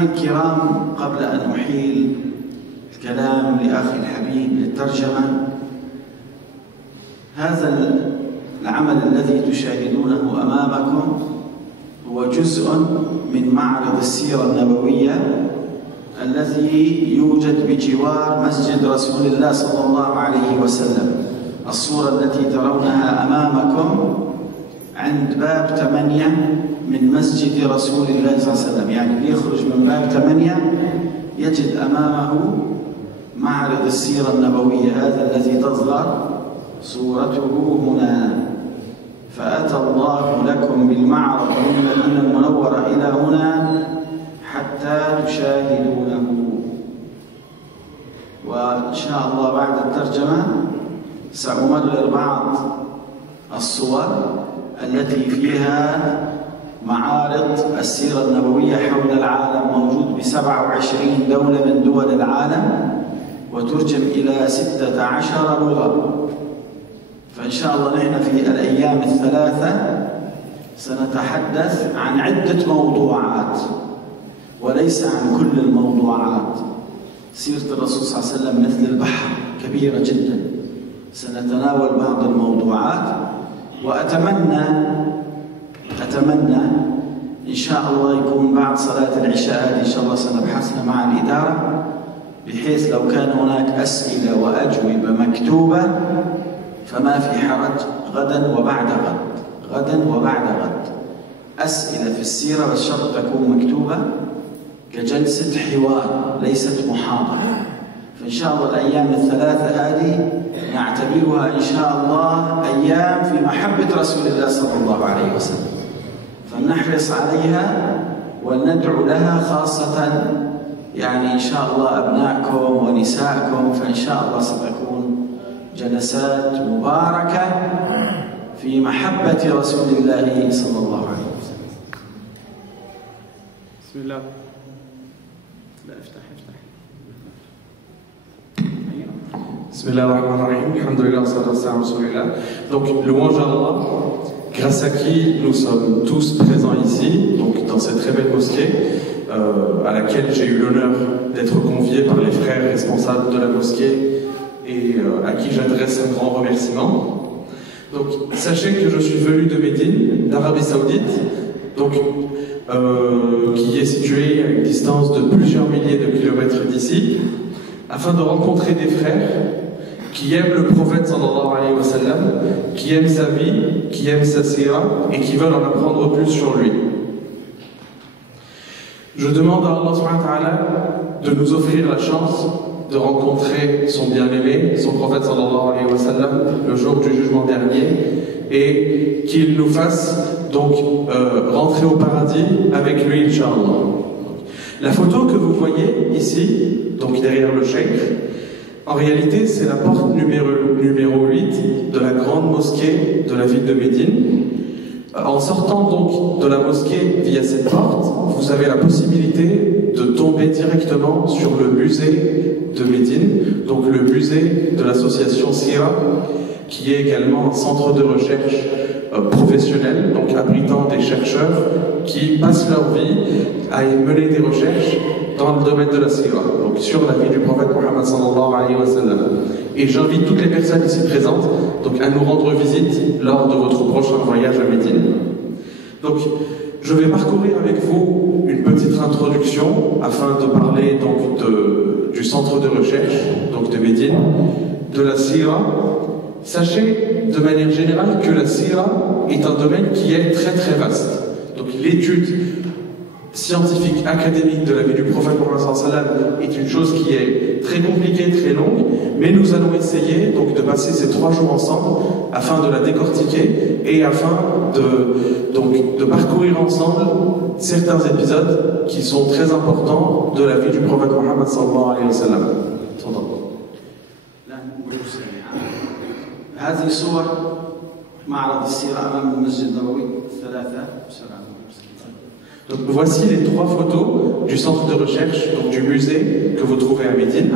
إخواني الكرام، قبل أن أحيل الكلام لأخي الحبيب للترجمة، هذا العمل الذي تشاهدونه أمامكم هو جزء من معرض السيرة النبوية الذي يوجد بجوار مسجد رسول الله صلى الله عليه وسلم. الصورة التي ترونها أمامكم عند باب 8 من مسجد رسول الله صلى الله عليه وسلم، يعني اللي يخرج من باب 8 يجد أمامه معرض السيرة النبوية، هذا الذي تظهر صورته هنا. فأتى الله لكم بالمعرض من المدينة المنورة إلى هنا حتى تشاهدونه. وإن شاء الله بعد الترجمة سأمرر بعض الصور التي فيها معارض السيرة النبوية حول العالم، موجود ب27 دولة من دول العالم، وترجم إلى 16 لغة. فإن شاء الله نحن في الأيام الثلاثة سنتحدث عن عدة موضوعات وليس عن كل الموضوعات. سيرة الرسول صلى الله عليه وسلم مثل البحر كبيرة جدا، سنتناول بعض الموضوعات، وأتمنى إن شاء الله يكون بعد صلاة العشاء هذه إن شاء الله سنبحثها مع الإدارة، بحيث لو كان هناك أسئلة وأجوبة مكتوبة فما في حرج غدا وبعد غد أسئلة في السيرة، والشرط تكون مكتوبة كجلسة حوار ليست محاضرة. فإن شاء الله الأيام الثلاثة هذه نعتبرها إن شاء الله أيام في محبة رسول الله صلى الله عليه وسلم، فنحرص عليها وندعو لها، خاصة يعني إن شاء الله أبنائكم ونسائكم. فإن شاء الله ستكون جلسات مباركة في محبة رسول الله صلى الله عليه وسلم. بسم الله. لا افتح. Bismillahirrahmanirrahim. Alhamdulillah, Rasulillah. Donc, louange à Allah, grâce à qui nous sommes tous présents ici, donc dans cette très belle mosquée, à laquelle j'ai eu l'honneur d'être convié par les frères responsables de la mosquée et à qui j'adresse un grand remerciement. Donc, sachez que je suis venu de Médine, d'Arabie Saoudite, donc, qui est située à une distance de plusieurs milliers de kilomètres d'ici, afin de rencontrer des frères qui aiment le prophète sallallahu alayhi wa sallam, qui aiment sa vie, qui aiment sa sira et qui veulent en apprendre plus sur lui. Je demande à Allah subhanahu wa ta'ala de nous offrir la chance de rencontrer son bien-aimé, son prophète sallallahu alayhi wa sallam, le jour du jugement dernier, et qu'il nous fasse donc rentrer au paradis avec lui, Inch'Allah. La photo que vous voyez ici, donc derrière le cheikh, en réalité c'est la porte numéro 8 de la grande mosquée de la ville de Médine. En sortant donc de la mosquée via cette porte, vous avez la possibilité de tomber directement sur le musée de Médine, donc le musée de l'association Sira, qui est également un centre de recherche professionnel, donc abritant des chercheurs qui passent leur vie à mener des recherches dans le domaine de la sira, donc sur la vie du prophète Mohammed sallallahu alayhi wa sallam. Et j'invite toutes les personnes ici présentes donc, à nous rendre visite lors de votre prochain voyage à Médine. Donc, je vais parcourir avec vous une petite introduction afin de parler donc, du centre de recherche donc, de Médine, de la sira. Sachez de manière générale que la sira est un domaine qui est très très vaste. Donc l'étude scientifique, académique de la vie du prophète Mohammed sallallahu alayhi wa sallam est une chose qui est très compliquée, très longue, mais nous allons essayer donc de passer ces 3 jours ensemble afin de la décortiquer et afin de parcourir ensemble certains épisodes qui sont très importants de la vie du prophète Mohammed sallallahu alayhi wa sallam. هذه صور معرض السيرة أمام المسجد النبوي الثلاثة. Donc voici les 3 photos du centre de recherche, donc du musée que vous trouvez à Médine.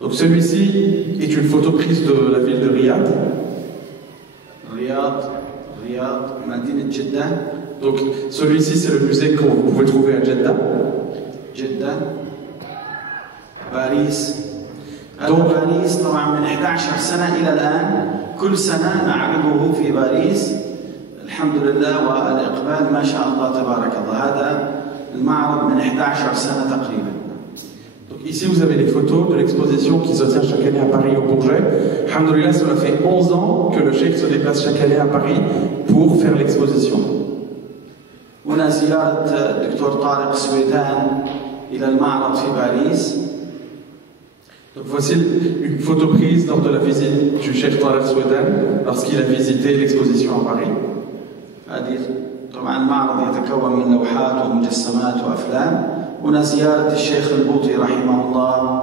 Donc celui-ci est une photo prise de la ville de Riyad. Donc celui-ci c'est le musée que vous pouvez trouver à Jeddah. جدة باريس. هذا باريس طبعا من 11 سنة إلى الآن كل سنة نعرضه في باريس الحمد لله والإقبال ما شاء الله تبارك الله. هذا المعرض من 11 سنة تقريبا. Donc ici vous avez les photos de l'exposition qui se tient chaque année à Paris au Bourget. Alhamdoulilah, cela fait 11 ans que le cheikh se déplace chaque année à Paris pour faire l'exposition. هنا زيارة الدكتور طارق سويدان إلى المعرض في باريس. Donc voici une photo prise lors de la visite du cheikh Tariq Souedan lorsqu'il a visité l'exposition à Paris. هذه طبعا المعرض يتكون من لوحات ومجسمات وأفلام. هنا زيارة الشيخ البوطي رحمه الله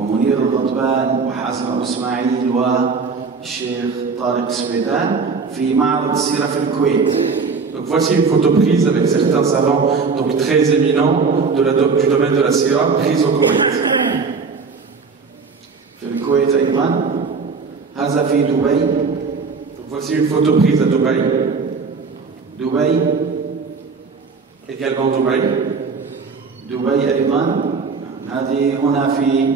ومنير الضطبان وحازم أبو إسماعيل والشيخ طارق سويدان في معرض السيرة في الكويت. Donc voici une photo prise avec certains savants donc très éminents du domaine de la Sira prise au Koweït. في الكويت أيضا. هذا في دبي. Donc voici une photo prise à Dubaï. دبي. Également Dubaï. دبي أيضا. هذه هنا في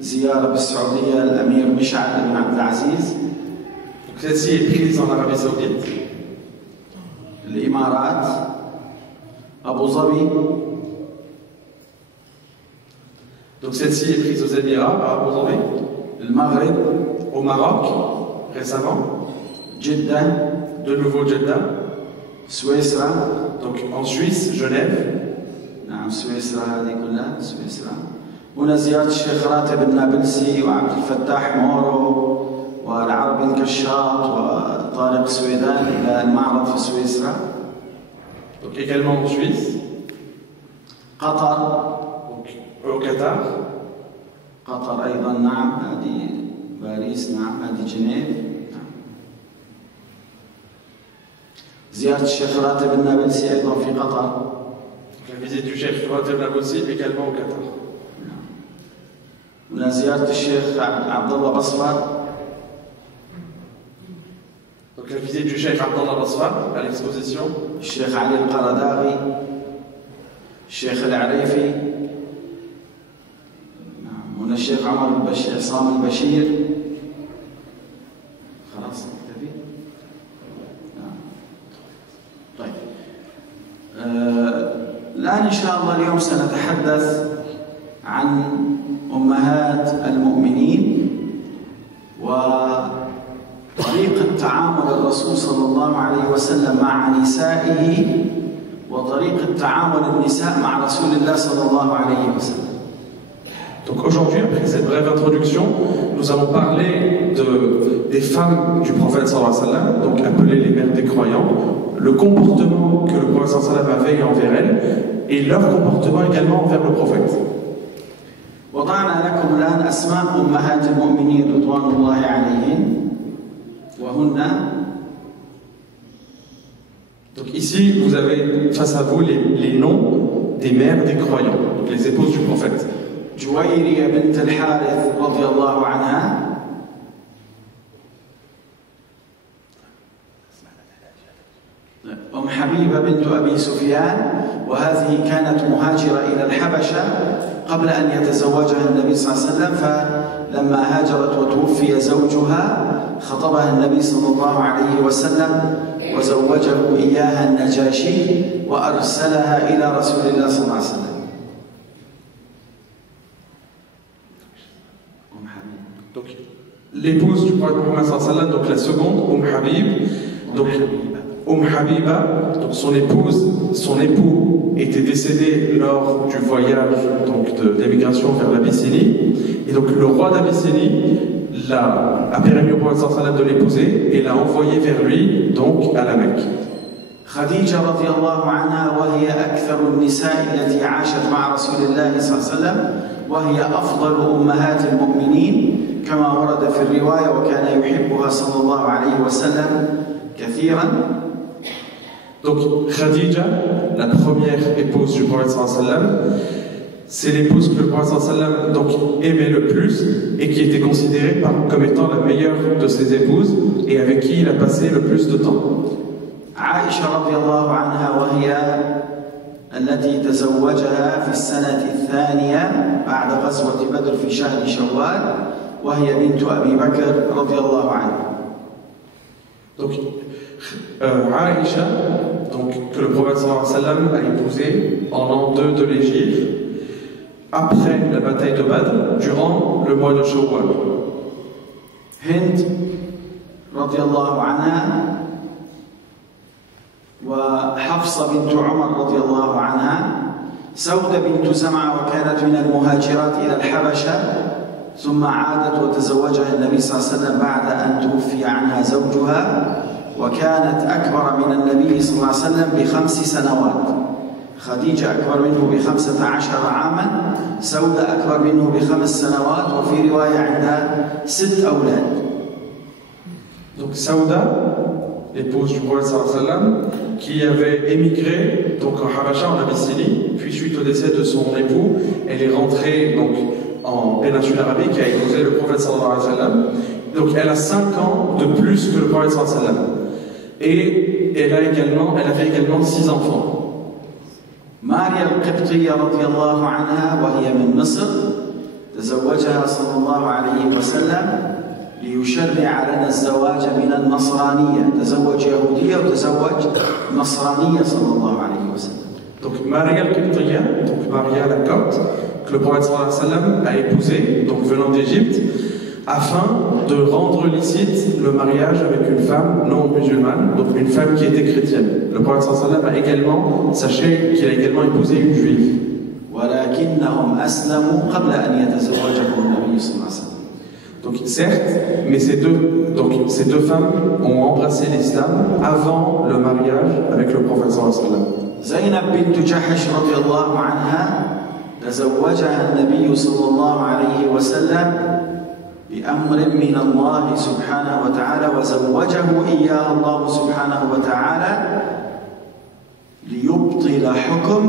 زيارة بالسعودية الأمير مشعل بن عبد العزيز. Donc celle-ci est prise en Arabie Saoudite. الإمارات. أبو ظبي. Donc celle-ci est prise aux Émirats, à Abu Dhabi. المغرب. Au Maroc, récemment. جدة. De nouveau Jeddah. سويسرا. Donc en Suisse, Genève. نعم سويسرا هذه كلها سويسرا. هنا زيارة الشيخ راتب النابلسي وعبد الفتاح مورو والعربي الكشاط وطارق سويدان إلى المعرض في سويسرا. Donc également en Suisse. قطر. Donc au Qatar. قطر أيضا نعم هذه باريس نعم هذه جنيف. نعم. زيارة الشيخ راتب النابلسي أيضا في قطر. La visite du cheikh Ratib Nabulsi également au Qatar. هنا زيارة الشيخ عبد الله بصفر. Donc la visite du cheikh Abdallah Basfar à l'exposition. الشيخ علي القرداغي. الشيخ العريفي. هنا الشيخ عمر البشير عصام البشير. خلاص نكتفي. طيب. الآن إن شاء الله اليوم سنتحدث عن أمهات المؤمنين وطريقة تعامل الرسول صلى الله عليه وسلم مع نسائه وطريقة تعامل النساء مع رسول الله صلى الله عليه وسلم. Donc aujourd'hui, après cette brève introduction, nous allons parler des femmes du prophète sallallahu alayhi wa sallam, donc appelées les mères des croyants, le comportement que le prophète sallallahu alayhi wa sallam avait envers elles et leur comportement également envers le prophète. وضعنا لكم الآن أسماء أمهات المؤمنين رضوان الله عليهن وهن. Donc ici, vous avez face à vous les noms des mères des croyants, donc les épouses du prophète. جويرية بنت الحارث رضي الله عنها. أم حبيبة بنت أبي سفيان وهذه كانت مهاجرة إلى الحبشة قبل أن يتزوجها النبي صلى الله عليه وسلم فلما هاجرت وتوفي زوجها خطبها النبي صلى الله عليه وسلم وزوجه إياها النجاشي وأرسلها إلى رسول الله صلى الله عليه وسلم. Donc l'épouse du prophète Mohammed sallallahu alayhi wa sallam, donc la seconde, Habib, donc Habiba, donc son époux était décédé lors du voyage donc de l'émigration vers l'Abyssinie, et donc le roi d'Abyssinie a permis au prophète sallallahu alayhi wa sallam de l'épouser et l'a envoyé vers lui, donc à la Mecque. خديجة رضي الله عنها وهي أكثر النساء التي عاشت مع رسول الله صلى الله عليه وسلم وهي أفضل أمهات المؤمنين كما ورد في الرواية وكان يحبها صلى الله عليه وسلم كثيرا. Donc Khadija, la première épouse du prophète sallallahu alayhi wa sallam, c'est l'épouse que le prophète sallallahu alayhi wa sallam donc aimait le plus et qui était considérée comme étant la meilleure de ses épouses et avec qui il a passé le plus de temps. عائشة رضي الله عنها وهي التي تزوجها في السنة الثانية بعد غزوة بدر في شهر شوال وهي بنت أبي بكر رضي الله عنه. Donc, Aïcha, donc, que le prophète sallallahu alayhi wa sallam a épousée en l'an 2 de l'Hégire, après la bataille de Badr, durant le mois de Shawwal. هند رضي الله عنها وحفصة بنت عمر رضي الله عنها، سودة بنت زمعة وكانت من المهاجرات إلى الحبشة ثم عادت وتزوجها النبي صلى الله عليه وسلم بعد أن توفي عنها زوجها، وكانت أكبر من النبي صلى الله عليه وسلم ب5 سنوات. خديجة أكبر منه ب15 عاما، سودة أكبر منه ب5 سنوات، وفي رواية عندها 6 أولاد. Donc Saouda, l'épouse du prophète sallallahu alayhi wa sallam, qui avait émigré donc en Habasha, en Abyssinie, puis suite au décès de son époux, elle est rentrée donc en péninsule arabique et a épousé le prophète sallallahu alayhi wa sallam. Donc elle a 5 ans de plus que le prophète sallallahu alayhi wa sallam. Et elle avait également 6 enfants. ماريا القبطية رضي الله عنها وهي من مصر تزوجها صلى الله عليه وسلم ليشرع لنا الزواج من النصرانية. تزوج يهودية وتزوج نصرانية صلى الله عليه وسلم. Donc Maria al-Qibtiyya, donc Maria la Copte, que le prophète sallallahu alayhi wa sallam a épousée, donc venant d'Égypte, afin de rendre licite le mariage avec une femme non musulmane, donc une femme qui était chrétienne. Le prophète sallallahu alayhi wa sallam a également, sachez qu'il a également épousé une juive. ولكنهم أسلموا قبل أن يتزوجهم النبي صلى الله عليه وسلم. Donc certes, mais ces deux femmes ont embrassé l'islam avant le mariage avec le prophète sallallahu alayhi wa sallam. زينب بنت جحش رضي الله عنها تزوجها النبي صلى الله عليه وسلم بأمر من الله سبحانه وتعالى، وزوجه إياها الله سبحانه وتعالى ليبطل حكم،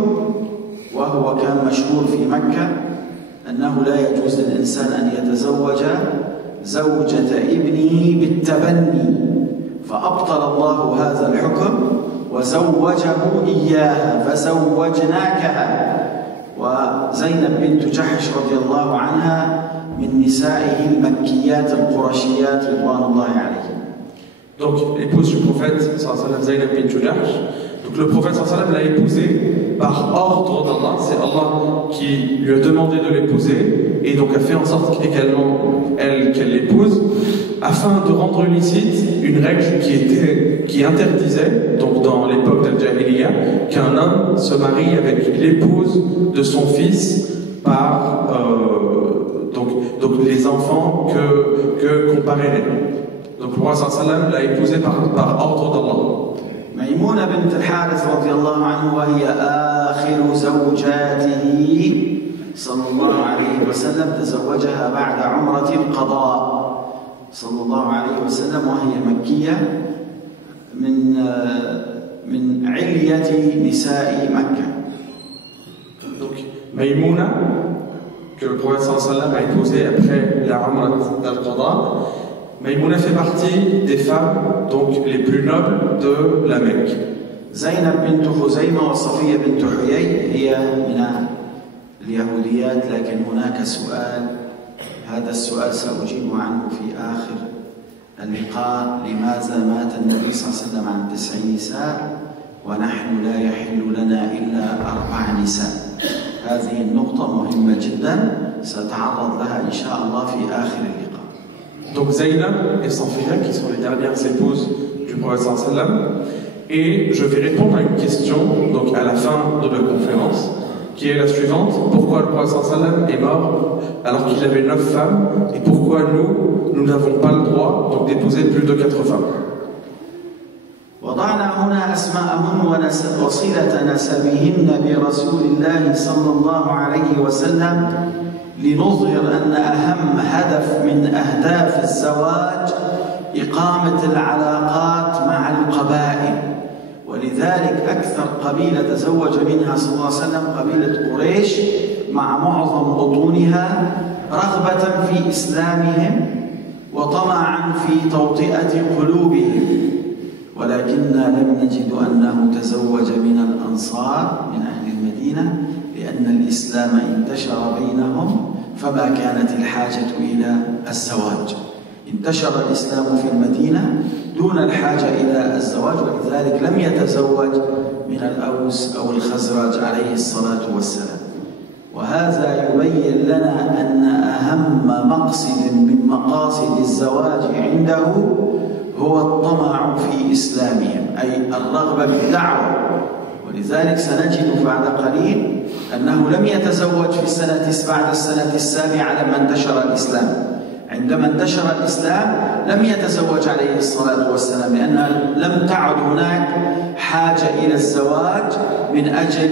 وهو كان مشهور في مكة أنه لا يجوز للإنسان أن يتزوج زوجة ابنه بالتبني، فأبطل الله هذا الحكم وزوجه إياها فزوجناكها. وزينب بنت جحش رضي الله عنها من نسائه المكيات القرشيات رضوان الله عليهم. Donc l'épouse du prophète sallallahu alayhi wa sallam, Zaynab bint Jahsh. Donc le prophète sallallahu alayhi wa sallam l'a épousée par ordre d'Allah. C'est Allah qui lui a demandé de l'épouser et donc a fait en sorte également qu'elle l'épouse, afin de rendre licite une règle qui interdisait, donc dans l'époque d'Al-Jahiliya, qu'un homme se marie avec l'épouse de son fils par donc les enfants qu'on paraît. Donc le prophète sallallahu alayhi wa sallam l'a épousée par ordre d'Allah. ميمونة بنت الحارث رضي الله عنه وهي آخر زوجاته صلى الله عليه وسلم تزوجها بعد عمرة القضاء صلى الله عليه وسلم، وهي مكية من علية نساء مكة. Donc Maïmouna, que le prophète sallallahu alayhi wa sallam a épousée après la Umrah al-Qada, Maïmouna fait partie des femmes donc les plus nobles de la Mecque. زينب بنت خزيمة وصفية بنت حيي هي من اليهوديات، لكن هناك سؤال، هذا السؤال سأجيب عنه في آخر اللقاء: لماذا مات النبي صلى الله عليه وسلم عن 9 نساء ونحن لا يحل لنا إلا 4 نساء؟ هذه النقطة مهمة جدا سأتعرض لها إن شاء الله في آخر اللقاء. Donc Zaynab et Safiya, qui sont les dernières épouses du prophète sallallahu alayhi wa sallam, et je vais répondre à une question donc à la fin de la conférence, qui est la suivante: pourquoi le prophète sallallahu alayhi wa sallam est mort alors qu'il avait 9 femmes, et pourquoi nous n'avons pas le droit donc d'épouser plus de 4 femmes? وضعنا هنا أسماءهن وصلة نسبهن برسول الله صلى الله عليه وسلم لنظهر أن أهم هدف من أهداف الزواج إقامة العلاقات مع القبائل، ولذلك أكثر قبيلة تزوج منها صلى الله عليه وسلم قبيلة قريش مع معظم بطونها، رغبة في إسلامهم وطمعا في توطئة قلوبهم. ولكننا لم نجد أنه تزوج من الأنصار من أهل المدينة لأن الإسلام انتشر بينهم فما كانت الحاجة إلى الزواج. انتشر الإسلام في المدينة دون الحاجة إلى الزواج، ولذلك لم يتزوج من الأوس أو الخزرج عليه الصلاة والسلام. وهذا يبين لنا أن أهم مقصد من مقاصد الزواج عنده هو الطمع في إسلامهم، أي الرغبة بالدعوة. ولذلك سنجد بعد قليل أنه لم يتزوج بعد السنة السابعة لما انتشر الإسلام. عندما انتشر الإسلام لم يتزوج عليه الصلاة والسلام لأن لم تعد هناك حاجة إلى الزواج من أجل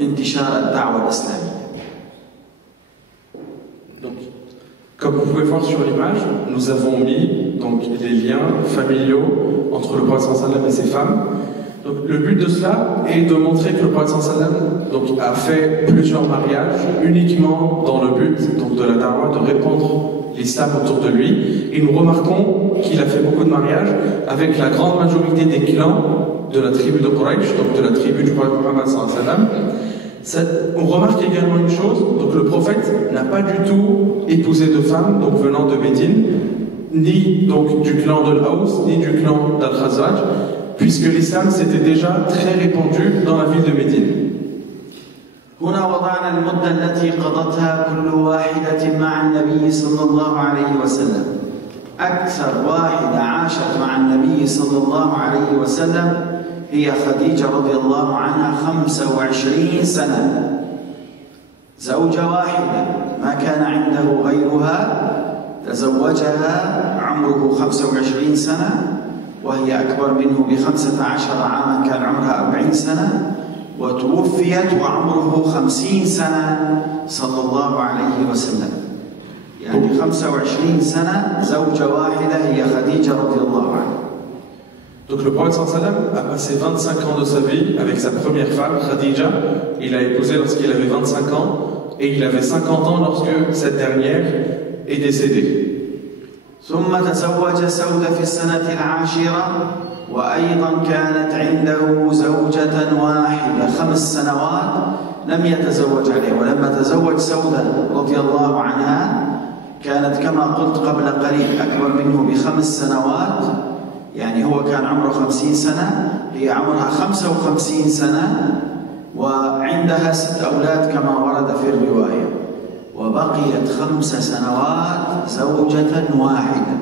انتشار الدعوة الإسلامية. Donc, comme vous pouvez voir sur l'image, nous avons mis donc, les liens familiaux entre le prophète sallam et ses femmes. Donc, le but de cela est de montrer que le prophète sallam a fait plusieurs mariages uniquement dans le but donc, de la da'wah, de répandre l'islam autour de lui. Et nous remarquons qu'il a fait beaucoup de mariages avec la grande majorité des clans de la tribu de Quraysh, donc de la tribu du prophète Muhammad sallam. On remarque également une chose, donc le prophète n'a pas du tout épousé de femmes donc venant de Médine, ni donc du clan de l'Aous, ni du clan d'Al-Khazraj, puisque l'islam s'était déjà très répandu dans la ville de Médine. هنا وضعنا المدة التي قضتها كل واحدة مع النبي صلى الله عليه وسلم. أكثر واحدة عاشت مع النبي صلى الله عليه وسلم هي خديجة رضي الله عنها 25 سنة، زوجة واحدة ما كان عنده غيرها، تزوجها عمره 25 سنة وهي أكبر منه ب15 عاما، كان عمرها 40 سنة، وتوفيت وعمره 50 سنة صلى الله عليه وسلم. يعني 25 سنة زوجة واحدة هي خديجة رضي الله عنها. Donc le prophète sallam a passé 25 ans de sa vie avec sa première femme, Khadija. Il a épousé lorsqu'il avait 25 ans et il avait 50 ans lorsque cette dernière est décédée. ثم تزوج سودة في السنة العاشرة وأيضا كانت عنده زوجة واحدة 5 سنوات لم يتزوج عليها. ولما تزوج سودة رضي الله عنها كانت كما قلت قبل قليل أكبر منه ب5 سنوات، يعني هو كان عمره 50 سنة، هي عمرها 55 سنة، وعندها 6 أولاد كما ورد في الرواية، وبقيت 5 سنوات زوجة واحدة.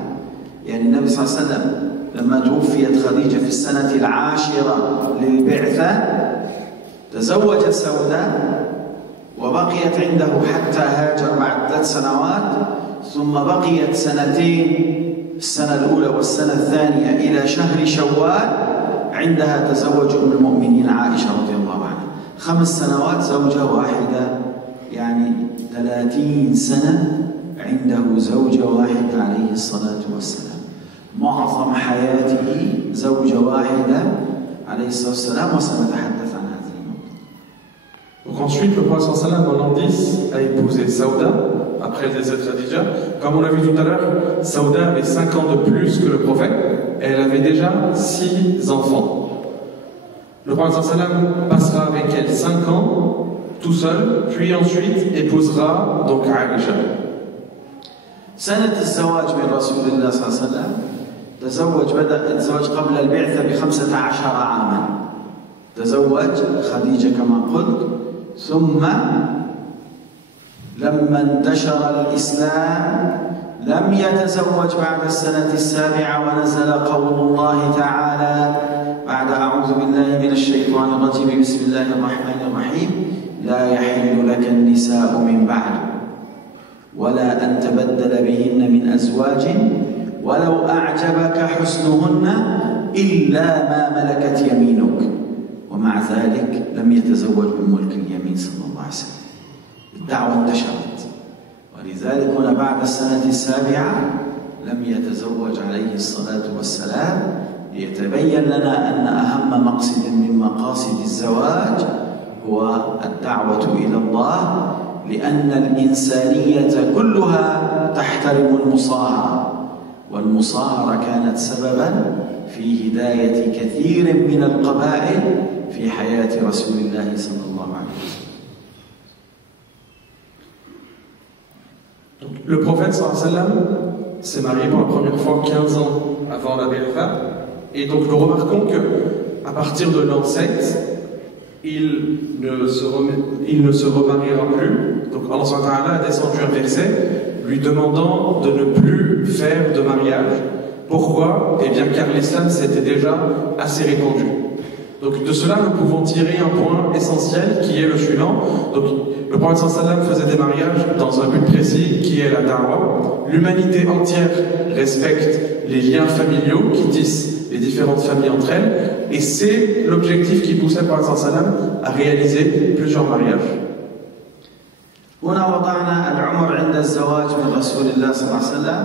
يعني النبي صلى الله عليه وسلم لما توفيت خديجة في السنة العاشرة للبعثة تزوج سودة وبقيت عنده حتى هاجر بعد 3 سنوات، ثم بقيت 2 سنين، السنة الأولى والسنة الثانية إلى شهر شوال عندها تزوج أم المؤمنين عائشة رضي الله عنها. 5 سنوات زوجة واحدة، يعني 30 سنة عنده زوجة واحدة عليه الصلاة والسلام. معظم حياته زوجة واحدة عليه الصلاة والسلام، وسنتحدث عن هذه النقطة. Donc ensuite, le prophète sallam en l'an 10 a épousé Saouda après le décès de Khadija. Comme on l'a vu tout à l'heure, Saouda avait 5 ans de plus que le prophète et elle avait déjà 6 enfants. Le prophète sallam passera avec elle 5 ans tout seul, puis ensuite épousera donc Aïcha. سنة الزواج من رسول الله صلى الله عليه وسلم بدأ الزواج قبل البعثة ب15 عاما. تزوج خديجة كما قلت، ثم لما انتشر الإسلام لم يتزوج بعد السنة السابعة، ونزل قول الله تعالى بعد أعوذ بالله من الشيطان الرجيم بسم الله الرحمن الرحيم: لا يحل لك النساء من بعد ولا أن تبدل بهن من أزواج ولو أعجبك حسنهن إلا ما ملكت يمينك. ومع ذلك لم يتزوج بملك اليمين صلى الله عليه وسلم. الدعوة انتشرت، ولذلك هنا بعد السنة السابعة لم يتزوج عليه الصلاة والسلام، ليتبين لنا أن أهم مقصد من مقاصد الزواج هو الدعوة إلى الله، لأن الإنسانية كلها تحترم المصاهرة، والمصاهرة كانت سببا في هداية كثير من القبائل في حياة رسول الله صلى الله عليه وسلم. Le prophète sallallahu alayhi wa sallam s'est marié pour la première fois 15 ans avant la Bi'tha, et donc nous remarquons qu'à partir de l'an 7, il ne se remariera plus. Donc Allah subhanahu wa ta'ala a descendu un verset lui demandant de ne plus faire de mariage. Pourquoi? Eh bien car l'islam s'était déjà assez répandu. Donc de cela nous pouvons tirer un point essentiel qui est le suivant. Donc le prophète sallallahu alayhi wa sallam faisait des mariages dans un but précis qui est la da'wah. L'humanité entière respecte les liens familiaux qui tissent les différentes familles entre elles, et c'est l'objectif qui poussait le prophète sallallahu alayhi wa sallam à réaliser plusieurs mariages. هنا وضعنا العمر عند الزواج من رسول الله صلى الله عليه وسلم.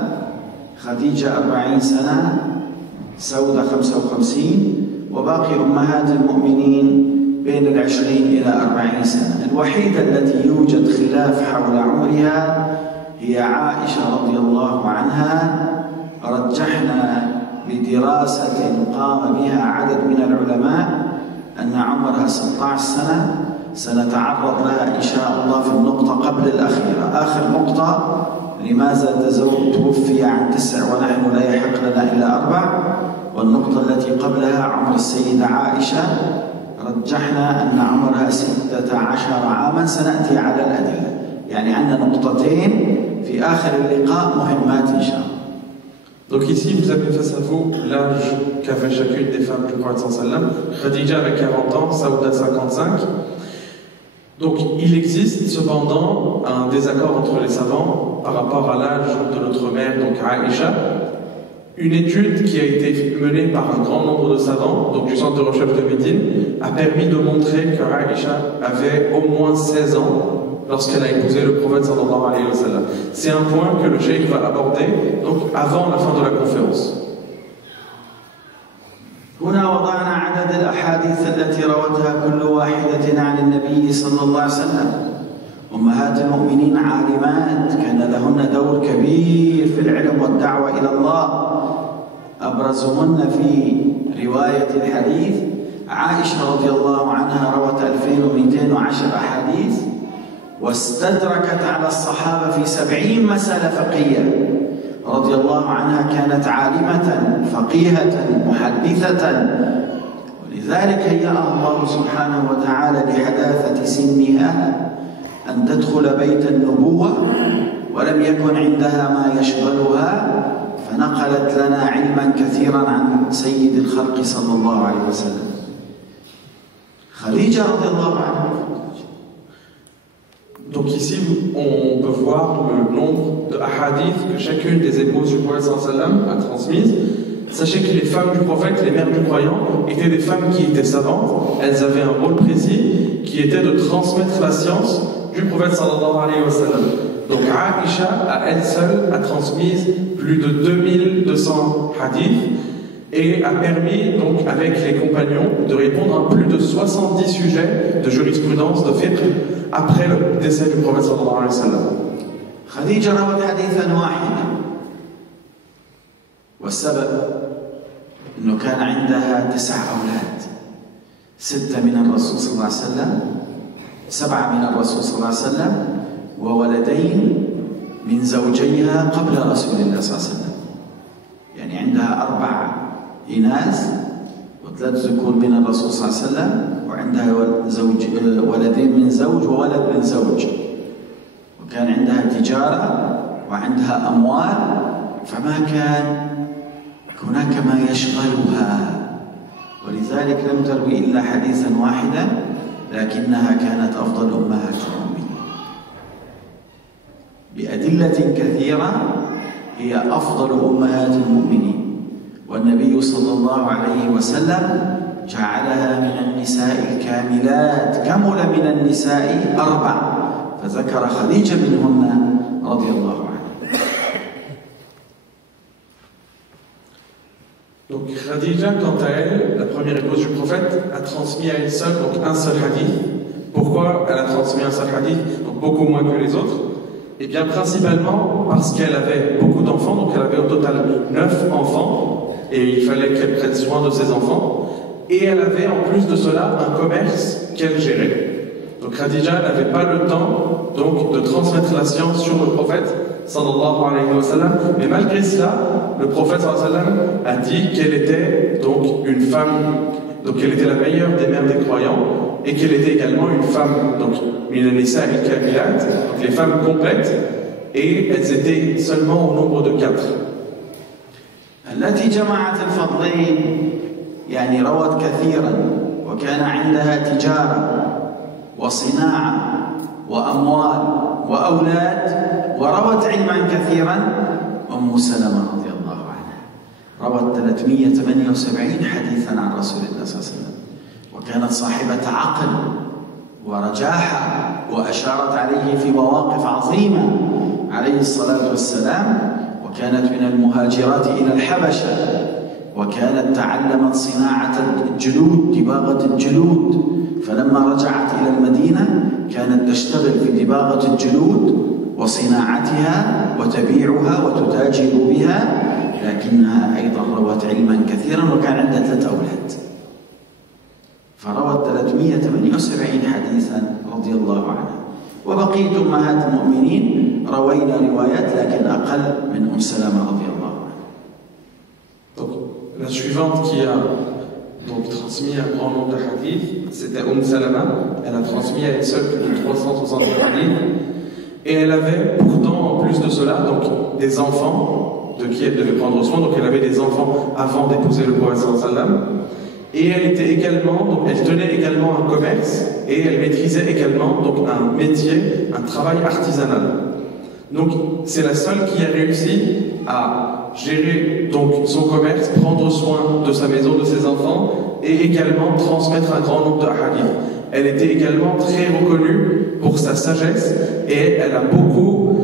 خديجة 40 سنة، سودة 55، وباقي أمهات المؤمنين بين 20 إلى 40 سنة. الوحيدة التي يوجد خلاف حول عمرها هي عائشة رضي الله عنها. رجحنا بدراسة قام بها عدد من العلماء أن عمرها 16 سنة. سنتعرض لها إن شاء الله في النقطة قبل الأخيرة. آخر نقطة: لماذا توفي عن 9 ونحن لا يحق لنا إلا 4؟ والنقطة التي قبلها عمر السيدة عائشة، رجحنا أن عمرها 16 عاما. سنأتي على الأدلة. يعني عندنا نقطتين في آخر اللقاء مهمات إن شاء الله. Donc ici, vous avez face à vous l'âge qu'avait chacune des femmes du prophète sallallahu alayhi wa sallam. Khadija avait 40 ans, Saouda 55. Donc il existe cependant un désaccord entre les savants par rapport à l'âge de notre mère, donc Aïcha. Une étude qui a été menée par un grand nombre de savants, donc du centre de recherche de Médine, a permis de montrer que Aïcha avait au moins 16 ans lorsqu'elle a épousé le prophète sallallahu alayhi wa sallam. C'est un point que le cheikh va aborder donc avant la fin de la conférence. هنا وضعنا عدد الأحاديث التي روتها كل واحدة عن النبي صلى الله عليه وسلم. أمهات المؤمنين عالمات كان لهن دور كبير في العلم والدعوة إلى الله. أبرزهن في رواية الحديث عائشة رضي الله عنها روت 2210 أحاديث، واستدركت على الصحابة في 70 مسألة فقهية. رضي الله عنها كانت عالمة فقيهة محدثة، ولذلك هيأها الله سبحانه وتعالى لحداثة سنها أن تدخل بيت النبوة، ولم يكن عندها ما يشغلها، فنقلت لنا علما كثيرا عن سيد الخلق صلى الله عليه وسلم. خديجة رضي الله عنها. Donc ici, on peut voir le nombre de hadiths que chacune des épouses du prophète sallallahu alayhi wa sallam a transmises. Sachez que les femmes du prophète, les mères du croyant, étaient des femmes qui étaient savantes. Elles avaient un rôle précis qui était de transmettre la science du prophète sallallahu alayhi wa sallam. Donc Aïcha, à elle seule, a transmis plus de 2200 hadiths et a permis, donc, avec les compagnons, de répondre à plus de 70 sujets de jurisprudence, de fiqh, après le décès du prophète sallallahu alayhi wa sallam. خديجة روت حديثا واحدا، والسبب أنه كان عندها 9 أولاد، 6 من الرسول صلى الله عليه وسلم، 7 من الرسول صلى الله عليه وسلم، وولدين من زوجيها قبل رسول الله صلى الله عليه وسلم. يعني عندها 4 إناث و3 ذكور من الرسول صلى الله عليه وسلم، وعندها ولدين من زوج وولد من زوج، وكان عندها تجارة وعندها أموال، فما كان هناك ما يشغلها، ولذلك لم تروي إلا حديثا واحدا، لكنها كانت أفضل أمهات المؤمنين بأدلة كثيرة. هي أفضل أمهات المؤمنين، والنبي صلى الله عليه وسلم جعلها من النساء الكاملات، كمل من النساء 4، فذكر خديجة منهن رضي الله عنها. Donc Khadija, quant à elle, la première épouse du prophète, a transmis à elle seule donc un seul hadith. Pourquoi elle a transmis un seul hadith, donc beaucoup moins que les autres? Eh bien, principalement parce qu'elle avait beaucoup d'enfants, donc elle avait au total 9 enfants, et il fallait qu'elle prenne soin de ses enfants. Et elle avait en plus de cela un commerce qu'elle gérait. Donc Khadija n'avait pas le temps donc, de transmettre la science sur le prophète sallallahu alayhi wa sallam, mais malgré cela, le prophète sallallahu alayhi wa sallam a dit qu'elle était donc une femme, donc elle était la meilleure des mères des croyants, et qu'elle était également une femme, donc min an-nisa al-kamilat, donc les femmes complètes, et elles étaient seulement au nombre de 4. التي جمعت الفضلين يعني روت كثيرا وكان عندها تجارة وصناعة وأموال وأولاد وروت علما كثيرا أم سلمة رضي الله عنها روت 378 حديثا عن رسول الله صلى الله عليه وسلم وكانت صاحبة عقل ورجاحة وأشارت عليه في مواقف عظيمة عليه الصلاة والسلام وكانت من المهاجرات إلى الحبشة وكانت تعلمت صناعة الجلود دباغة الجلود فلما رجعت إلى المدينة كانت تشتغل في دباغة الجلود وصناعتها وتبيعها وتتاجر بها لكنها أيضا روت علما كثيرا وكان عندها 3 أولاد فروت 378 حديثا رضي الله عنها وبقية أمهات المؤمنين روينا روايات لكن أقل من أم سلمة رضي الله عنها. Donc, la suivante qui a donc transmis un grand nombre de hadiths, c'était Salama. Elle a transmis à elle seule plus de 360 hadiths. Et elle avait pourtant, en plus de cela, donc, des enfants de qui elle devait prendre soin. Donc elle avait des enfants avant d'épouser le prophète sallallahu alayhi wa sallam. Et elle était également, donc elle tenait également un commerce et elle maîtrisait également donc un métier, un travail artisanal. Donc c'est la seule qui a réussi à gérer donc son commerce, prendre soin de sa maison, de ses enfants et également transmettre un grand nombre de hadiths. Elle était également très reconnue pour sa sagesse et elle a beaucoup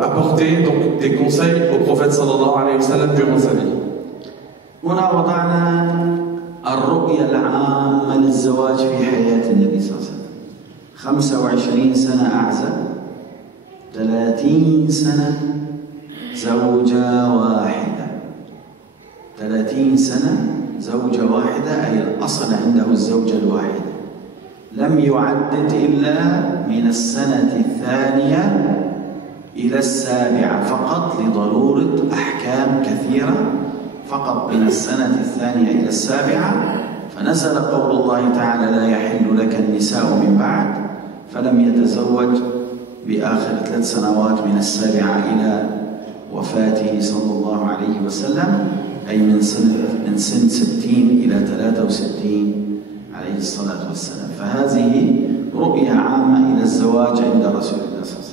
apporté donc des conseils au prophète sallallahu alayhi wa sallam durant sa vie. الرؤية العامة للزواج في حياة النبي صلى الله عليه وسلم 25 سنة أعزب 30 سنة زوجة واحدة 30 سنة زوجة واحدة أي الأصل عنده الزوجة الواحدة لم يعدد إلا من السنة 2 إلى 7 فقط لضرورة أحكام كثيرة فقط من السنة 2 إلى 7 فنزل قول الله تعالى لا يحل لك النساء من بعد فلم يتزوج بآخر 3 سنوات من 7 إلى وفاته صلى الله عليه وسلم أي من سن 60 إلى 63 عليه الصلاة والسلام فهذه رؤية عامة إلى الزواج عند رسول الله صلى الله عليه وسلم.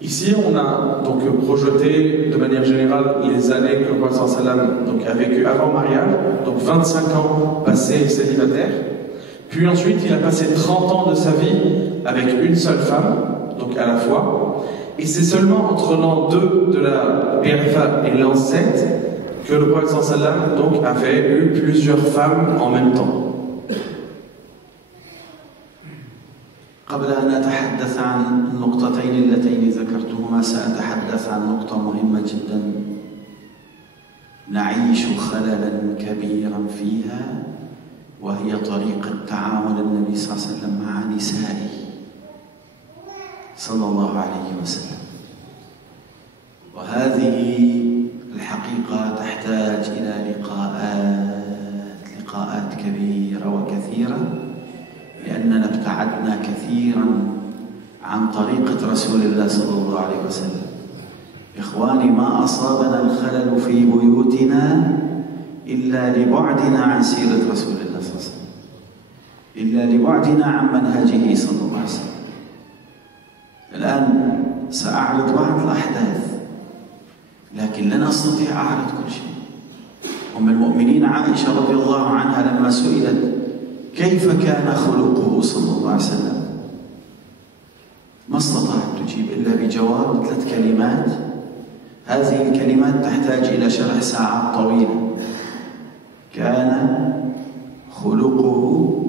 Ici, on a donc projeté de manière générale les années que le prophète sallam donc a vécu avant mariage, donc 25 ans passés célibataire. Puis ensuite, il a passé 30 ans de sa vie avec une seule femme, donc à la fois. Et c'est seulement entre l'an 2 de la Bi'atha et l'an 7 que le prophète sallam donc avait eu plusieurs femmes en même temps. قبل أن أتحدث عن النقطتين اللتين ذكرتهما سأتحدث عن نقطة مهمة جدا نعيش خللا كبيرا فيها وهي طريقة تعامل النبي صلى الله عليه وسلم مع نسائه صلى الله عليه وسلم وهذه الحقيقة تحتاج إلى لقاءات كبيرة وكثيرة لأننا ابتعدنا كثيرا عن طريقة رسول الله صلى الله عليه وسلم. إخواني ما أصابنا الخلل في بيوتنا إلا لبعدنا عن سيرة رسول الله صلى الله عليه وسلم إلا لبعدنا عن منهجه صلى الله عليه وسلم. الآن سأعرض بعض الأحداث لكن لن أستطيع أعرض كل شيء. أم المؤمنين عائشة رضي الله عنها لما سئلت كيف كان خلقه صلى الله عليه وسلم ما استطاعت تجيب إلا بجواب 3 كلمات. هذه الكلمات تحتاج إلى شرح ساعات طويلة. كان خلقه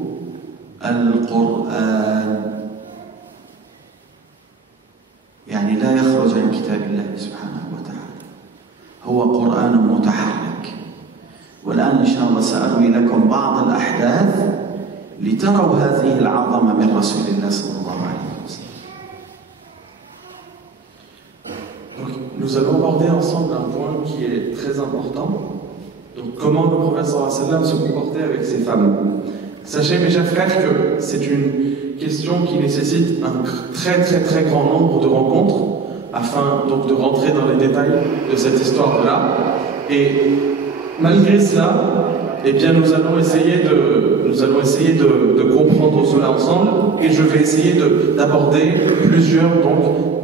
القرآن هو قرآن متحرك. والآن إن شاء الله سأروي لكم بعض الأحداث لتروا هذه العظمة من رسول الله صلى الله عليه وسلم. Donc, nous allons aborder ensemble un point qui est très important. Donc, comment le prophète sallallahu alayhi wa sallam se comportait avec ses femmes. Sachez, mes chers frères, que c'est une question qui nécessite un très grand nombre de rencontres afin donc de rentrer dans les détails de cette histoire-là. Et malgré cela, eh bien, nous allons essayer de comprendre cela ensemble, et je vais essayer d'aborder plusieurs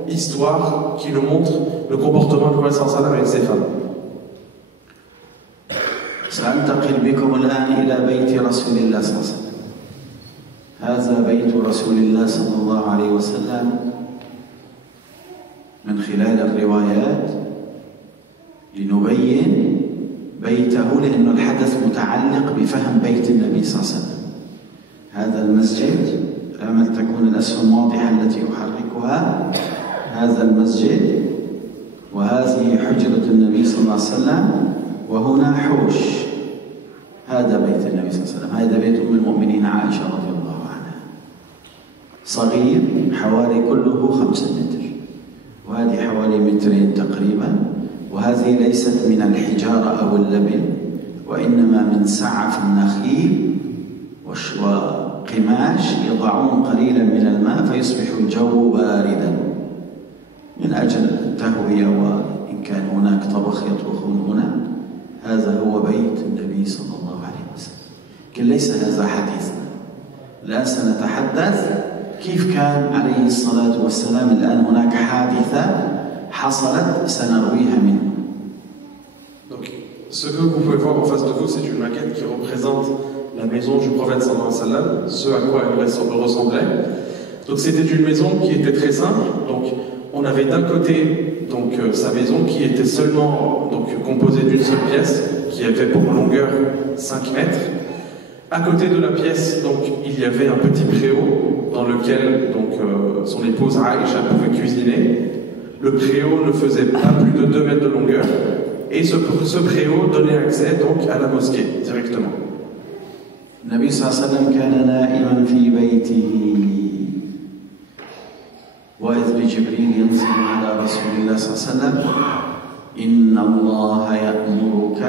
histoires qui nous montrent le comportement du prophète sallallahu alayhi wa sallam avec ses femmes. سأنتقل بكم الآن إلى بيت رسول الله صلى الله عليه وسلم. هذا بيت رسول الله صلى الله عليه وسلم من خلال الروايات لنبين بيته، لأن الحدث متعلق بفهم بيت النبي صلى الله عليه وسلم. هذا المسجد، أمل تكون الأسهم واضحة التي أحركها، هذا المسجد وهذه حجرة النبي صلى الله عليه وسلم، وهنا حوش. هذا بيت النبي صلى الله عليه وسلم. هذا بيت أم المؤمنين عائشة رضي الله عنها، صغير حوالي كله 5 متر، وهذه حوالي 2 متر تقريبا. وهذه ليست من الحجارة أو اللبن، وإنما من سعف النخيل وقماش يضعون قليلا من الماء فيصبح الجو باردا من أجل التهوية، وإن كان هناك طبخ يطبخون هنا. هذا هو بيت النبي صلى الله عليه وسلم. لكن ليس هذا حديثنا. الآن سنتحدث كيف كان عليه الصلاة والسلام. الآن هناك حادثة حصلت سنرويها منه. Donc, ce que vous pouvez voir en face de vous, c'est une maquette qui représente la maison du prophète sallallahu alayhi wa sallam, ce à quoi elle ressemblait. Donc, c'était une maison qui était très simple. Donc, on avait d'un côté sa maison qui était seulement composée d'une seule pièce, qui avait pour longueur 5 mètres. À côté de la pièce, il y avait un petit préau dans lequel son épouse Aïcha pouvait cuisiner. Le préau ne faisait pas plus de 2 mètres de longueur, et ce préau donnait accès à la mosquée directement. النبي صلى الله عليه وسلم كان نائما في بيته، وإذ بجبريل ينزل على رسول الله صلى الله عليه وسلم: إن الله يأمرك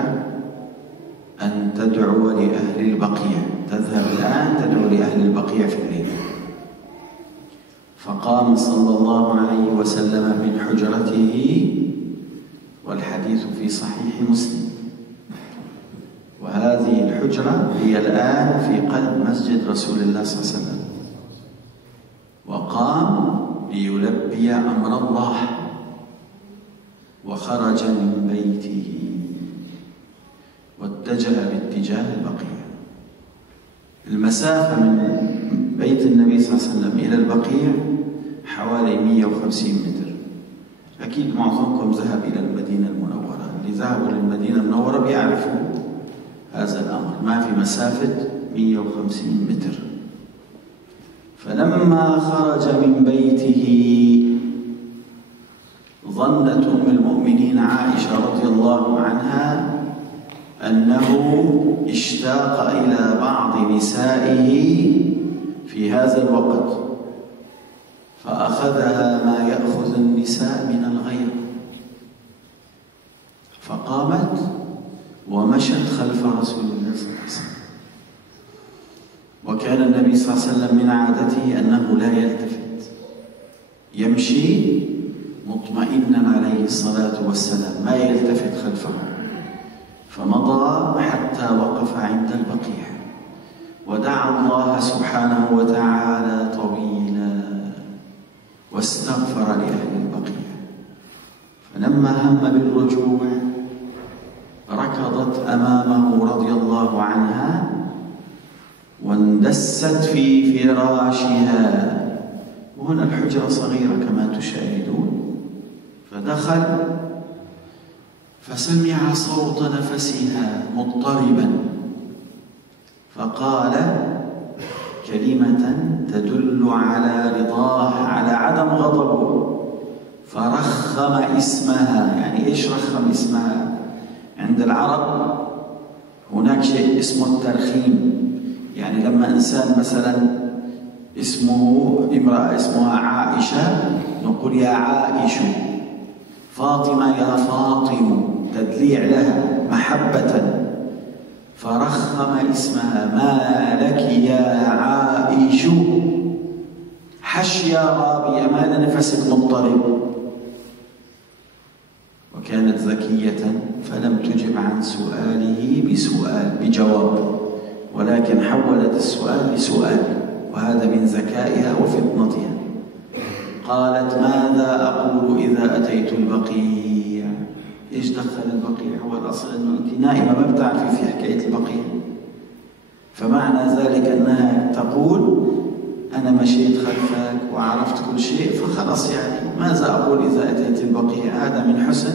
أن تدعو لأهل البقيع. تذهب الآن تدعو لأهل البقيع في الليل. فقام صلى الله عليه وسلم من حجرته، والحديث في صحيح مسلم. وهذه الحجرة هي الآن في قلب مسجد رسول الله صلى الله عليه وسلم. وقام ليلبي أمر الله، وخرج من بيته واتجه باتجاه البقيع. المسافة من بيت النبي صلى الله عليه وسلم إلى البقيع حوالي 150 متر. أكيد معظمكم ذهب إلى المدينة المنورة. اللي ذهبوا للمدينة المنورة بيعرفوا هذا الأمر، ما في مسافة 150 متر. فلما خرج من بيته ظنت أم المؤمنين عائشة رضي الله عنها أنه اشتاق إلى بعض نسائه في هذا الوقت، فأخذها ما يأخذ النساء من الغير، فقامت ومشت خلف رسول الله صلى الله عليه وسلم. وكان النبي صلى الله عليه وسلم من عادته أنه لا يلتفت، يمشي مطمئنا عليه الصلاة والسلام، ما يلتفت خلفه. فمضى حتى وقف عند البقيع، ودعا الله سبحانه وتعالى طويلا، واستغفر لأهل البقيع. فلما هم بالرجوع ركضت أمامه رضي الله عنها، واندست في فراشها. وهنا الحجرة صغيرة كما تشاهدون. فدخل فسمع صوت نفسها مضطربا، فقال كلمة تدل على رضاه، على عدم غضبه. فرخم اسمها. يعني إيش رخم اسمها؟ عند العرب هناك شيء اسمه الترخيم. يعني لما إنسان مثلا امرأة اسمها عائشة نقول يا عائش، فاطمة يا فاطم، تدليع لها محبة. فرخم اسمها، ما لك يا عائش، حش يا رابية، ما لنفسك مضطرب. وكانت ذكية فلم تجب عن سؤاله بجواب، ولكن حولت السؤال لسؤال، وهذا من ذكائها وفطنتها. قالت ماذا أقول إذا أتيت البقيع؟ إيش دخل البقيع؟ هو الأصل أنه أنت نائمة ما بتعرفي في حكاية البقيع، فمعنى ذلك أنها تقول أنا مشيت خلفك وعرفت كل شيء، فخلص يعني ماذا أقول إذا أتيت البقيع؟ هذا من حسن.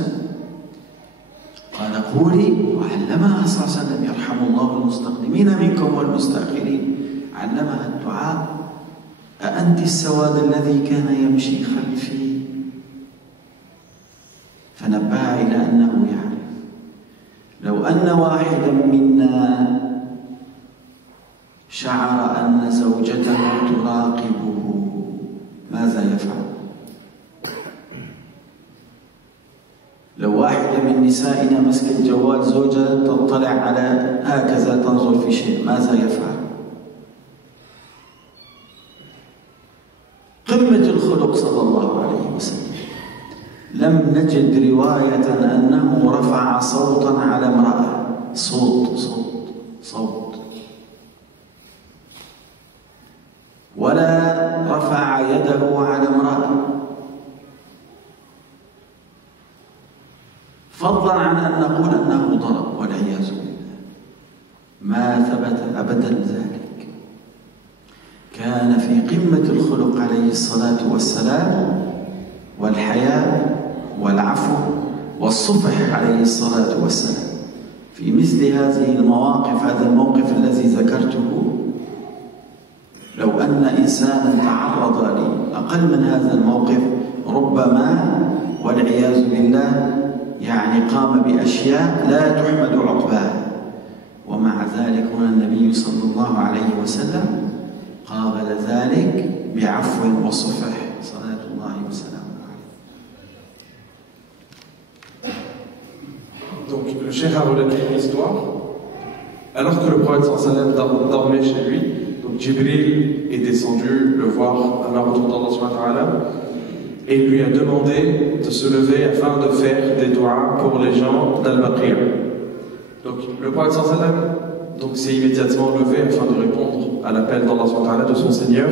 قال قولي، وعلمها صلى الله عليه وسلم يرحم الله المستقدمين منكم والمستأخرين، علمها الدعاء: أأنت السواد الذي كان يمشي خلفي؟ فنبه إلى أنه يعرف. لو أن واحدا منا شعر أن زوجته تراقبه ماذا يفعل؟ لو واحدة من نسائنا مسكت جوال زوجها تطلع على هكذا تنظر في شيء ماذا يفعل؟ قمة الخلق صلى الله عليه وسلم. لم نجد رواية أنه رفع صوتا على امرأة، صوت، ولا رفع يده على امرأة، فضلا عن أن نقول أنه ضرب والعياذ بالله. ما ثبت أبدا ذلك. كان في قمة الخلق عليه الصلاة والسلام، والحياء والعفو والصفح عليه الصلاة والسلام. في مثل هذه المواقف، هذا الموقف الذي ذكرته، لو أن إنسانا تعرض لأقل من هذا الموقف ربما والعياذ بالله يعني قام بأشياء لا تحمد عقباها. ومع ذلك هنا النبي صلى الله عليه وسلم قابل ذلك بعفو وصفح صلاة الله وسلامه عليه. Donc le cheikh a relaté une histoire. Alors que le prophète sallallahu alayhi wa sallam dormait chez lui, donc Jibril est descendu le voir à l'ordre d'Allah subhanahu wa ta'ala et lui a demandé de se lever afin de faire des doigts pour les gens d'Al-Baqir. Donc le prophète sallallahu alayhi wa sallam s'est immédiatement levé afin de répondre à l'appel d'Allah subhanahu wa ta'ala, de son Seigneur.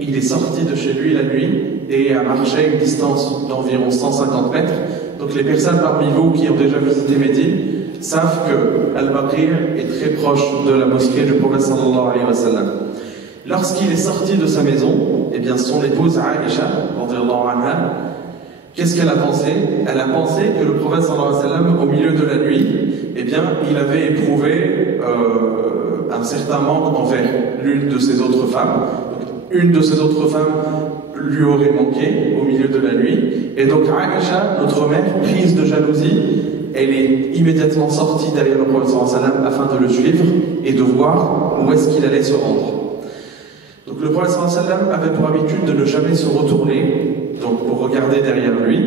Il est sorti de chez lui la nuit et a marché une distance d'environ 150 mètres. Donc les personnes parmi vous qui ont déjà visité Médine savent que Al-Baqir est très proche de la mosquée du prophète sallallahu alayhi wa sallam. Lorsqu'il est sorti de sa maison, eh bien son épouse Aïcha, radiyallahu anha, qu'est-ce qu'elle a pensé? Elle a pensé que le prophète sallallahu alayhi wa sallam, au milieu de la nuit, eh bien il avait éprouvé un certain manque envers l'une de ses autres femmes. Une de ses autres femmes lui aurait manqué au milieu de la nuit. Et donc Aïcha, notre mère, prise de jalousie, elle est immédiatement sortie derrière le prophète sallallahu alayhi wa sallam afin de le suivre et de voir où est-ce qu'il allait se rendre. Donc le prophète sallallahu alayhi wa sallam avait pour habitude de ne jamais se retourner, donc pour regarder derrière lui.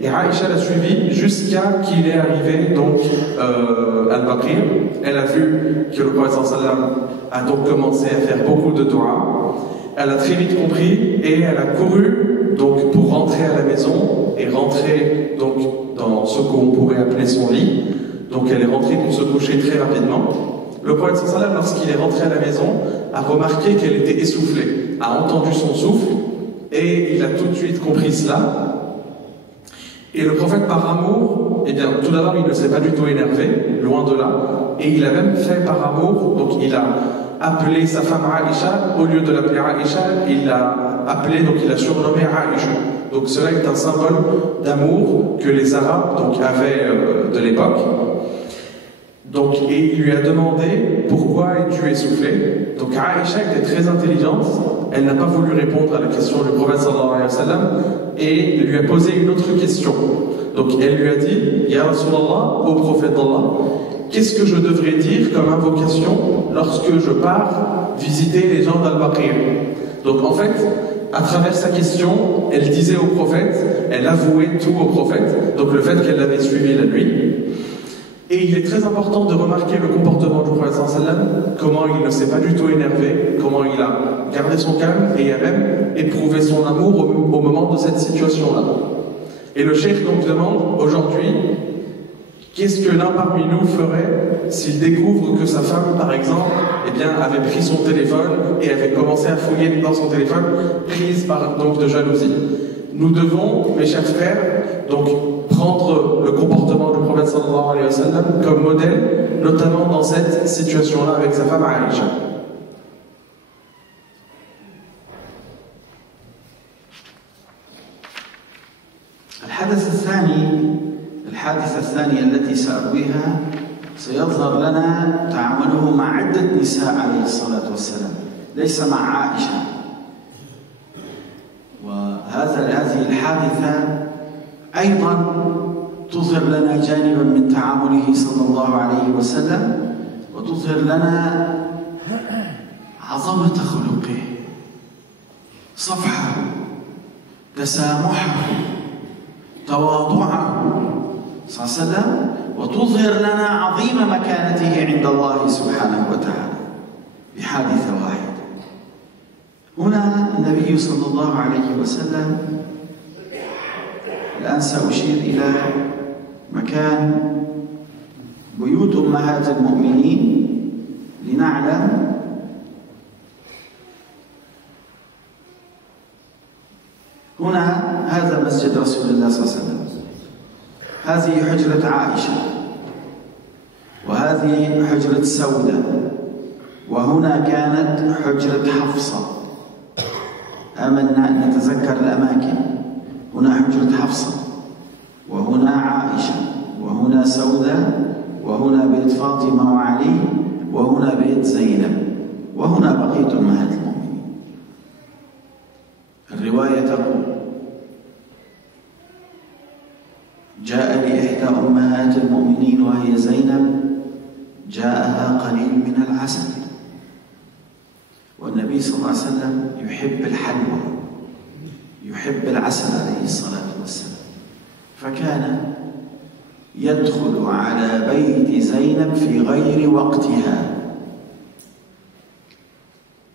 Et Aïcha l'a suivi jusqu'à qu'il est arrivé donc Al-Baqir. Elle a vu que le prophète sallallahu alayhi wa sallam a donc commencé à faire beaucoup de doigts. Elle a très vite compris et elle a couru donc pour rentrer à la maison et rentrer donc dans ce qu'on pourrait appeler son lit. Donc elle est rentrée pour se coucher très rapidement. Le prophète sallallahu alayhi wa sallam, lorsqu'il est rentré à la maison, a remarqué qu'elle était essoufflée, a entendu son souffle et il a tout de suite compris cela. Et le prophète, par amour, eh bien, tout d'abord, il ne s'est pas du tout énervé, loin de là, et il a même fait par amour, donc il a appelé sa femme Aïcha, au lieu de l'appeler Aïcha, il l'a appelé, donc il a surnommé Aïcha. Donc cela est un symbole d'amour que les Arabes donc, avaient de l'époque. Donc, et il lui a demandé pourquoi es-tu essoufflé. Donc Aïcha était très intelligente, elle n'a pas voulu répondre à la question du prophète sallallahu alayhi wa sallam et lui a posé une autre question. Donc elle lui a dit, Ya Rasulallah, ô prophète d'Allah, qu'est-ce que je devrais dire comme invocation lorsque je pars visiter les gens d'Al-Baqir? Donc en fait, à travers sa question, elle disait au prophète, elle avouait tout au prophète, donc le fait qu'elle l'avait suivi la nuit. Et il est très important de remarquer le comportement du prophète sallallahu alayhi wa sallam, comment il ne s'est pas du tout énervé, comment il a gardé son calme et a même éprouvé son amour au moment de cette situation-là. Et le cheikh donc demande aujourd'hui, qu'est-ce que l'un parmi nous ferait s'il découvre que sa femme, par exemple, eh bien, avait pris son téléphone et avait commencé à fouiller dans son téléphone, prise par donc de jalousie. Nous devons, mes chers frères, donc prendre le comportement du prophète sallallahu alayhi wa sallam comme modèle, notamment dans cette situation-là avec sa femme Aïcha. الحادثة الثانية التي سأرويها سيظهر لنا تعامله مع عدة نساء عليه الصلاة والسلام، ليس مع عائشة. هذه الحادثة أيضا تظهر لنا جانبا من تعامله صلى الله عليه وسلم، وتظهر لنا عظمة خلقه، صفحه، تسامحه، تواضعه صلى الله عليه وسلم، وتظهر لنا عظيم مكانته عند الله سبحانه وتعالى بحادثة واحدة. هنا النبي صلى الله عليه وسلم، الآن سأشير إلى مكان بيوت أمهات المؤمنين لنعلم هنا هذا مسجد رسول الله صلى الله عليه وسلم، هذه حجرة عائشة، وهذه حجرة سودة، وهنا كانت حجرة حفصة. آمنا أن نتذكر الأماكن، هنا حجرة حفصة، وهنا عائشة، وهنا سودة، وهنا بيت فاطمة وعلي، وهنا بيت زينب، وهنا بقية أمهات المؤمنين. الرواية تقول: جاء لإحدى أمهات المؤمنين وهي زينب، جاءها قليل من العسل، والنبي صلى الله عليه وسلم يحب الحلوى، يحب العسل عليه الصلاة والسلام، فكان يدخل على بيت زينب في غير وقتها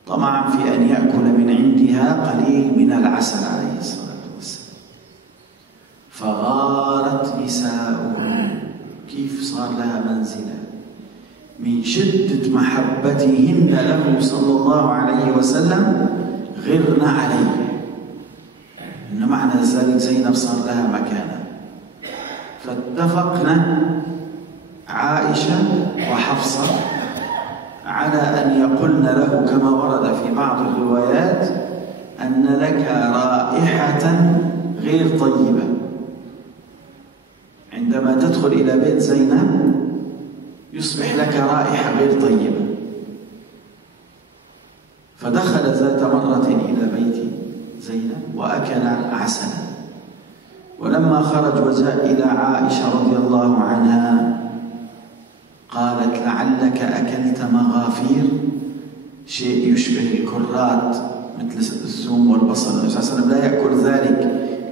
طمعا في أن يأكل من عندها قليل من العسل عليه الصلاة والسلام. فغارت نساؤه، كيف صار لها منزلة من شدة محبتهن له صلى الله عليه وسلم، غرن عليه، إن معنى ذلك زينب صار لها مكانة. فاتفقنا عائشة وحفصة على أن يقولن له كما ورد في بعض الروايات: أن لك رائحة غير طيبة. عندما تدخل إلى بيت زينب يصبح لك رائحة غير طيبة. فدخل ذات مرة إلى بيت زينب وأكل عسلا، ولما خرج وجاء إلى عائشة رضي الله عنها قالت: لعلك أكلت مغافير، شيء يشبه الكرات مثل الثوم والبصل. النبي صلى الله عليه وسلم لا يأكل ذلك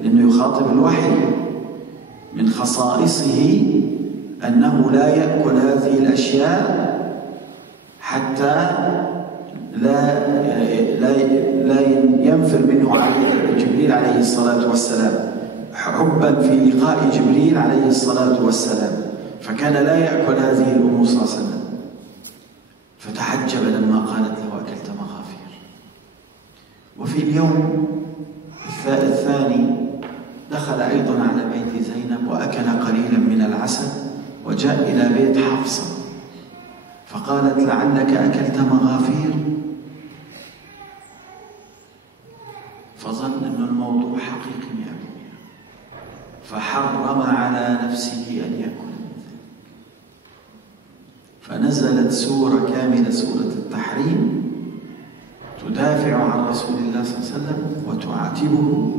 لأنه يخاطب الوحي. من خصائصه أنه لا يأكل هذه الأشياء حتى لا ينفر منه جبريل عليه الصلاة والسلام، حبا في لقاء جبريل عليه الصلاة والسلام، فكان لا يأكل هذه الأمور صلى الله عليه وسلم. فتعجب لما قالت له: أكلت مغافير. وفي اليوم الثاني دخل أيضا على بيت زينب وأكل قليلا من العسل، وجاء إلى بيت حفصة فقالت: لعلك أكلت مغافير. فظن أن الموضوع حقيقي 100%، فحرم على نفسه أن يأكل من ذلك. فنزلت سورة كاملة، سورة التحريم، تدافع عن رسول الله صلى الله عليه وسلم وتعاتبه.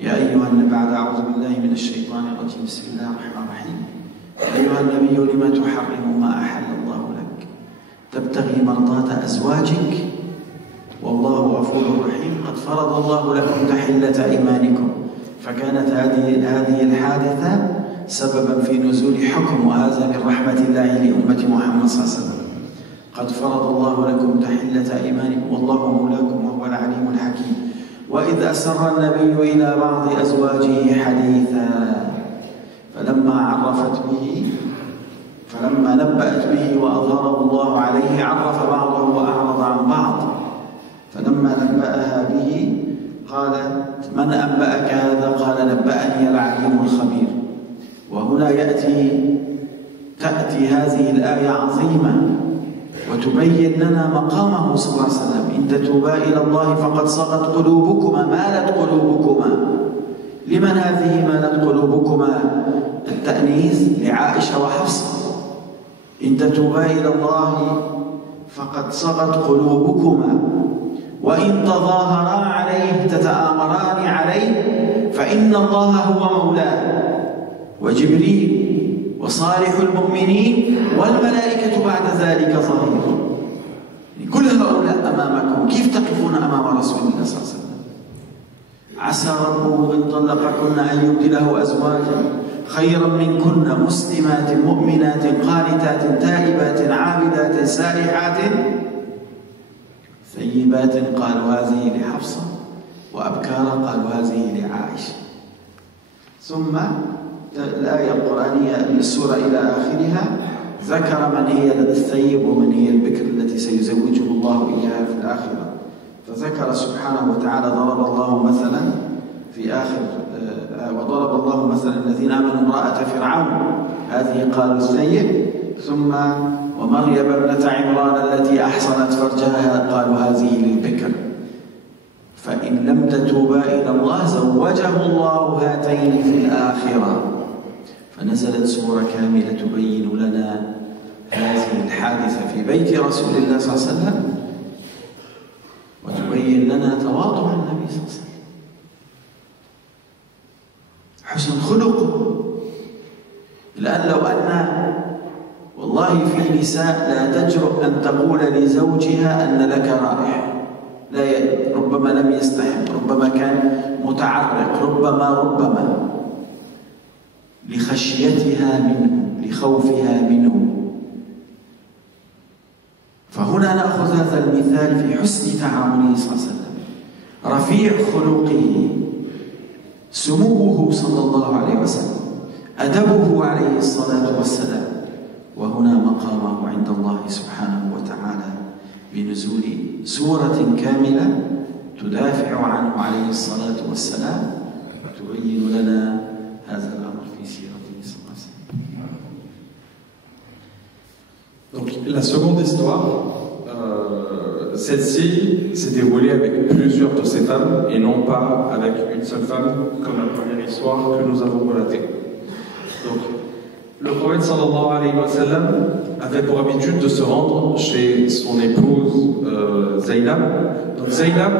يا أيها النبي، بعد أعوذ بالله من الشيطان الرجيم، بسم الله الرحمن الرحيم، يا أيها النبي لم تحرم ما أحل الله لك تبتغي مرضات أزواجك والله غفور رحيم قد فرض الله لكم تحلة أيمانكم. فكانت هذه الحادثة سببا في نزول حكم، وهذا من رحمة الله لأمة محمد صلى الله عليه وسلم. قد فرض الله لكم تحلة أيمانكم والله مولاكم وهو العليم الحكيم. وإذ أسر النبي إلى بعض أزواجه حديثا فلما نبأت به وأظهره الله عليه عرف بعضه وأعرض عن بعض. فلما نبأها به قالت: من أنبأك هذا؟ قال: نبأني العليم الخبير. وهنا تأتي هذه الآية عظيمة وتبين لنا مقامه صلى الله عليه وسلم. إن تتوبا إلى الله فقد صغت قلوبكما، مالت قلوبكما. لمن هذه مالت قلوبكما؟ التأنيث لعائشة وحفصة. إن تتوبا إلى الله فقد صغت قلوبكما وإن تظاهرا عليه تتآمران عليه فإن الله هو مولاه وجبريل وصالح المؤمنين والملائكة بعد ذلك ظهير. كل هؤلاء أمامكم، كيف تقفون أمام رسول الله صلى الله عليه وسلم؟ عسى ربه إن طلقكن أن يبدله أزواجا خيرا منكن مسلمات مؤمنات قانتات تائبات عابدات سائحات ثيبات. قالوا هذه لحفصة، وأبكارا قالوا هذه لعائشة. ثم الآية القرآنية السورة إلى آخرها ذكر من هي الثيب ومن هي البكر التي سيزوجه الله إياها في الآخرة. فذكر سبحانه وتعالى: ضرب الله مثلا في آخر وضرب الله مثلا الذين آمنوا امرأة فرعون، هذه قالوا الثيب. ثم ومريم ابنة عمران التي أحصنت فرجها قالوا هذه للبكر. فإن لم تتوبا إلى الله زوجه الله هاتين في الآخرة. فنزلت سورة كاملة تبين لنا هذه الحادثة في بيت رسول الله صلى الله عليه وسلم، وتبين لنا تواضع النبي صلى الله عليه وسلم، حسن خلقه. لأن لو أن والله في نساء لا تجرؤ أن تقول لزوجها أن لك رائحة، ربما لم يستحم، ربما كان متعرق، ربما لخشيتها منه، لخوفها منه. فهنا نأخذ هذا المثال في حسن تعامله صلى الله عليه وسلم، رفيع خلقه، سموه صلى الله عليه وسلم، أدبه عليه الصلاة والسلام. وهنا مقامه عند الله سبحانه وتعالى بنزول سورة كاملة تدافع عنه عليه الصلاة والسلام وتبين لنا هذا الأمر في سيرته صلى الله عليه وسلم. Donc la seconde histoire, celle-ci s'est déroulée avec plusieurs de ces femmes et non pas avec une seule femme comme la première histoire que nous avons relatée. Donc le prophète sallallahu alayhi wa sallam avait pour habitude de se rendre chez son épouse Zaynab. Donc Zaynab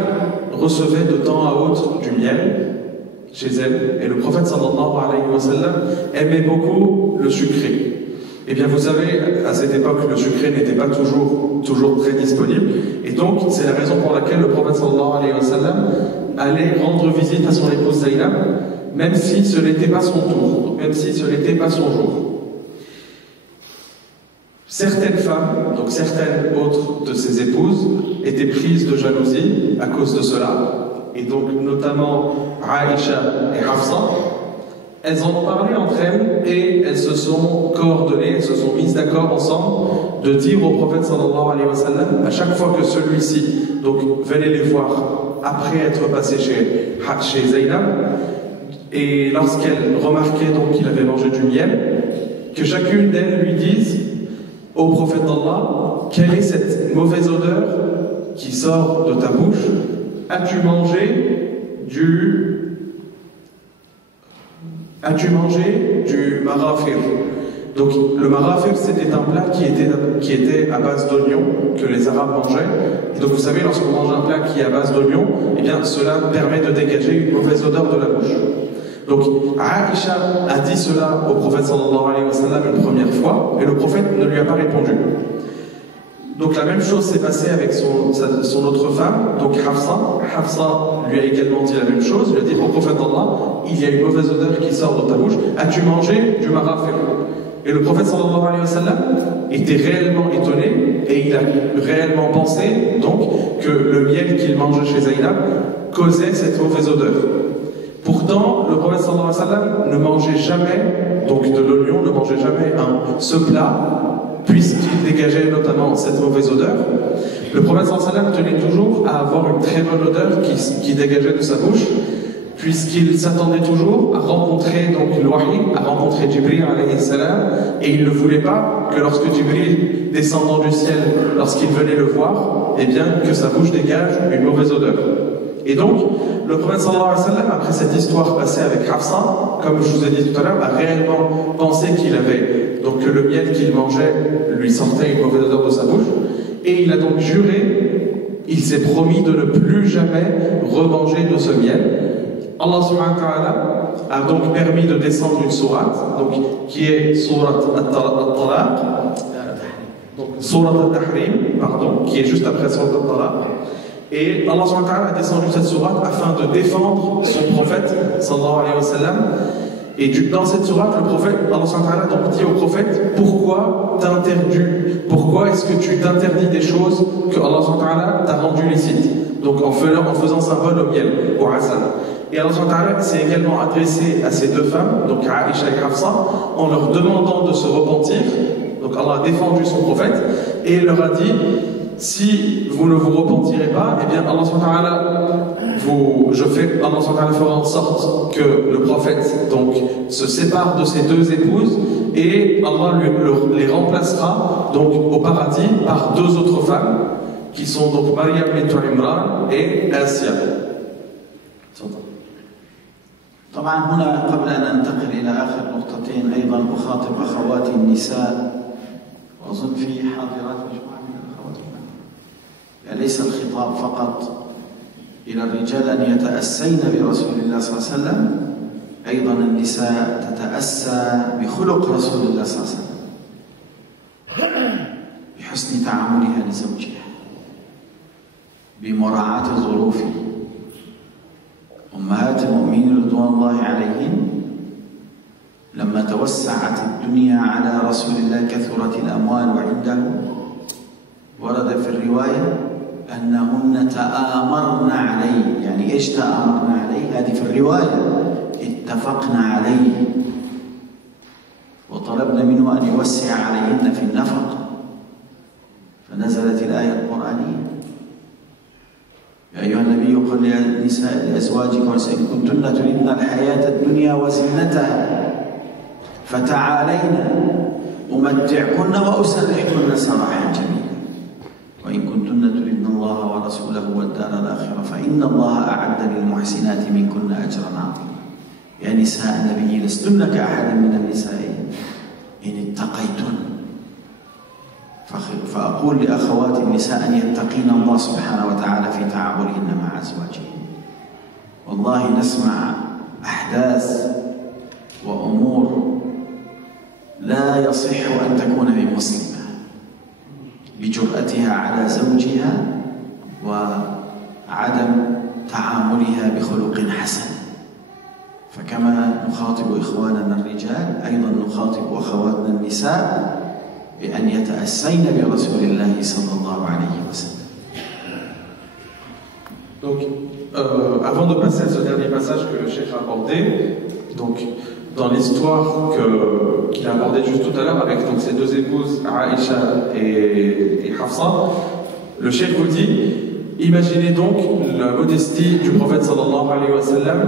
recevait de temps à autre du miel chez elle et le prophète sallallahu alayhi wa sallam aimait beaucoup le sucré. Eh bien vous savez, à cette époque le sucré n'était pas toujours très disponible et donc c'est la raison pour laquelle le prophète sallallahu alayhi wa sallam allait rendre visite à son épouse Zaynab même si ce n'était pas son tour, même si ce n'était pas son jour. Certaines femmes, donc certaines autres de ses épouses, étaient prises de jalousie à cause de cela, et donc notamment Aïcha et Hafsa. Elles en ont parlé entre elles et elles se sont coordonnées, elles se sont mises d'accord ensemble de dire au prophète sallallahu alayhi wa sallam, à chaque fois que celui-ci donc venait les voir après être passé chez Zaynab, et lorsqu'elle remarquait donc qu'il avait mangé du miel, que chacune d'elles lui dise au prophète d'Allah, quelle est cette mauvaise odeur qui sort de ta bouche? As-tu mangé du marafir? Donc le marafir, c'était un plat qui était à base d'oignons, que les Arabes mangeaient. Et donc vous savez, lorsqu'on mange un plat qui est à base d'oignons, eh bien cela permet de dégager une mauvaise odeur de la bouche. Donc Aïcha a dit cela au prophète sallallahu alayhi wa sallam une première fois, et le prophète ne lui a pas répondu. Donc la même chose s'est passée avec son autre femme, donc Hafsa. Hafsa lui a également dit la même chose, lui a dit au prophète d'Allah, il y a une mauvaise odeur qui sort de ta bouche, as-tu mangé du marafir? Et le prophète sallallahu alayhi wa sallam était réellement étonné, et il a réellement pensé donc que le miel qu'il mangeait chez Zaynab causait cette mauvaise odeur. Pourtant, le prophète sallallahu alayhi wa sallam ne mangeait jamais donc de l'oignon, ne mangeait jamais ce plat, puisqu'il dégageait notamment cette mauvaise odeur. Le prophète sallallahu alayhi wa sallam tenait toujours à avoir une très bonne odeur qui dégageait de sa bouche, puisqu'il s'attendait toujours à rencontrer donc le wahi, à rencontrer Jibril alayhi salam, et il ne voulait pas que lorsque Jibril descendant du ciel, lorsqu'il venait le voir, eh bien que sa bouche dégage une mauvaise odeur. Et donc, le prophète sallallahu alayhi wa sallam, après cette histoire passée avec Hafsa, comme je vous ai dit tout à l'heure, a réellement pensé qu'il avait, donc que le miel qu'il mangeait lui sortait une mauvaise odeur de sa bouche, et il a donc juré, il s'est promis de ne plus jamais remanger de ce miel. Allah subhanahu wa ta'ala a donc permis de descendre une sourate, donc, qui est sourate At-Talaq, donc sourate At-Tahrim, pardon, qui est juste après sourate At-Talaq. Et Allah subhanahu wa ta'ala a descendu cette sourate afin de défendre son prophète sallallahu alayhi wa sallam. Et dans cette sourate, le prophète, Allah subhanahu wa ta'ala donc dit au prophète, pourquoi est-ce que tu t'interdis des choses que Allah subhanahu wa ta'ala t'a rendues licites? Donc en faisant symbole au miel, au asal. Et Allah subhanahu wa ta'ala s'est également adressé à ces deux femmes, donc à Aïcha et Hafsa, en leur demandant de se repentir. Donc Allah a défendu son prophète et il leur a dit, si vous ne vous repentirez pas, eh bien Allah subhanahu wa ta'ala Allah subhanahu wa ta'ala fera en sorte que le prophète donc se sépare de ses deux épouses et Allah les remplacera donc au paradis par deux autres femmes qui sont donc Maryam bint Imran et Asia. طبعا هنا قبل أن ننتقل إلى آخر نقطتين أيضا أخاطب أخواتي النساء وأظن في حاضرات مجموعة من الأخوات يعني ليس الخطاب فقط إلى الرجال أن يتأسين برسول الله صلى الله عليه وسلم أيضا النساء تتأسى بخلق رسول الله صلى الله عليه وسلم بحسن تعاملها لزوجها بمراعاة ظروفه. أمهات المؤمنين رضوان الله عليهن لما توسعت الدنيا على رسول الله كثرت الأموال وعنده ورد في الرواية أنهن تآمرن عليه. يعني إيش تآمرن عليه؟ هذه في الرواية اتفقن عليه وطلبن منه أن يوسع عليهن في النفقة فنزلت الآية القرآنية يا أيها النبي قل لنساء لأزواجك إن كنتن تريدن الحياة الدنيا وزينتها فتعالين أمتعكن وأسرحكن سراحا جميلا وإن كنتن تريدن الله ورسوله والدار الآخرة فإن الله أعد للمحسنات منكن أجرا عظيما. يا نساء النبي لستن كأحد من النساء إن اتقيتن. فأقول لأخوات النساء أن يتقين الله سبحانه وتعالى في تعاملهن مع أزواجهن. والله نسمع أحداث وأمور لا يصح أن تكون بمسلمة بجرأتها على زوجها وعدم تعاملها بخلق حسن. فكما نخاطب إخواننا الرجال أيضا نخاطب أخواتنا النساء بأن يتأسين برسول الله صلى الله عليه وسلم. Donc, avant de passer à ce dernier passage que le Cheikh a abordé, donc dans l'histoire qu'il a abordée juste tout à l'heure avec donc, ses deux épouses, Aïcha et Hafsa, le Cheikh vous dit, imaginez donc la modestie du prophète sallallahu alayhi wa sallam.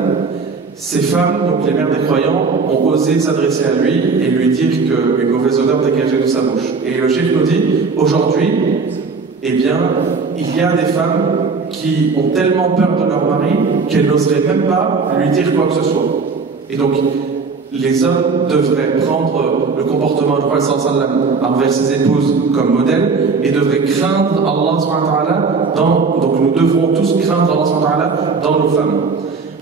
Ces femmes, donc les mères des croyants, ont osé s'adresser à lui et lui dire qu'une mauvaise odeur dégageait de sa bouche. Et le Cheikh nous dit, aujourd'hui, eh bien, il y a des femmes qui ont tellement peur de leur mari qu'elles n'oseraient même pas lui dire quoi que ce soit. Et donc, les hommes devraient prendre le comportement du prophète sallallahu alayhi wa sallam envers ses épouses comme modèle et devraient craindre Allah subhanahu wa ta'ala donc nous devrons tous craindre Allah subhanahu wa ta'ala dans nos femmes.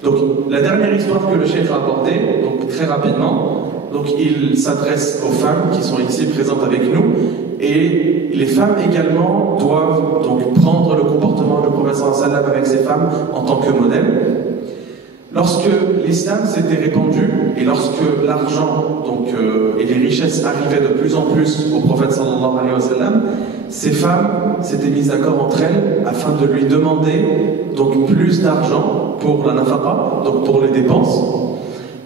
Donc la dernière histoire que le cheikh a abordée, donc très rapidement, donc il s'adresse aux femmes qui sont ici présentes avec nous, et les femmes également doivent donc prendre le comportement du prophète sallallahu alayhi wa sallam avec ces femmes en tant que modèle. Lorsque l'islam s'était répandu et lorsque l'argent et les richesses arrivaient de plus en plus au prophète sallallahu alayhi wa sallam, ces femmes s'étaient mises d'accord entre elles afin de lui demander donc plus d'argent pour la nafaqa, donc pour les dépenses.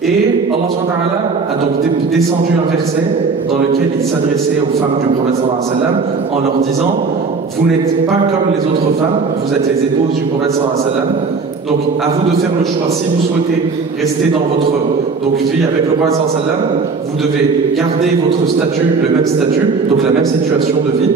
Et Allah subhanahu wa ta'ala a donc descendu un verset dans lequel il s'adressait aux femmes du prophète sallallahu alayhi wa sallam en leur disant: vous n'êtes pas comme les autres femmes, vous êtes les épouses du prophète sallallahu alayhi wa sallam. Donc à vous de faire le choix. Si vous souhaitez rester dans votre vie avec le prophète sallallahu alayhi wa sallam, vous devez garder votre statut, le même statut, donc la même situation de vie.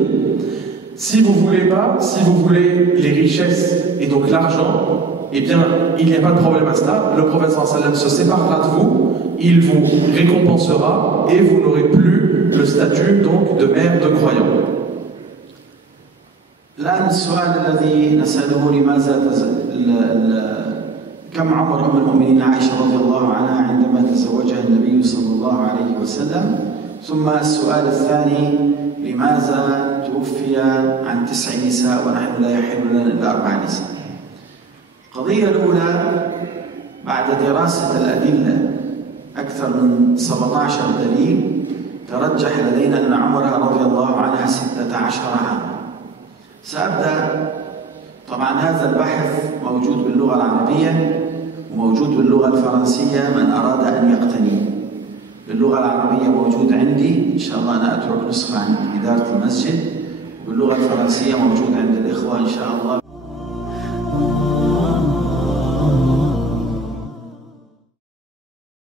Si vous voulez pas, si vous voulez les richesses et donc l'argent, eh bien il n'y a pas de problème à cela. Le prophète sallallahu alayhi wa sallam se séparera de vous, il vous récompensera et vous n'aurez plus le statut donc de mère de croyant. الآن السؤال الذي نسأله لماذا كم عمر أم المؤمنين عائشة رضي الله عنها عندما تزوجها النبي صلى الله عليه وسلم؟ ثم السؤال الثاني: لماذا توفي عن 9 نساء ونحن لا يحل لنا إلا 4 نساء؟ القضية الأولى، بعد دراسة الأدلة أكثر من 17 دليل، ترجح لدينا أن عمرها رضي الله عنها 16 عاما. سأبدأ. طبعا هذا البحث موجود باللغة العربية وموجود باللغة الفرنسية من أراد أن يقتنيه. باللغة العربية موجود عندي، إن شاء الله أنا أترك نسخة عند إدارة المسجد، وباللغة الفرنسية موجود عند الإخوة إن شاء الله.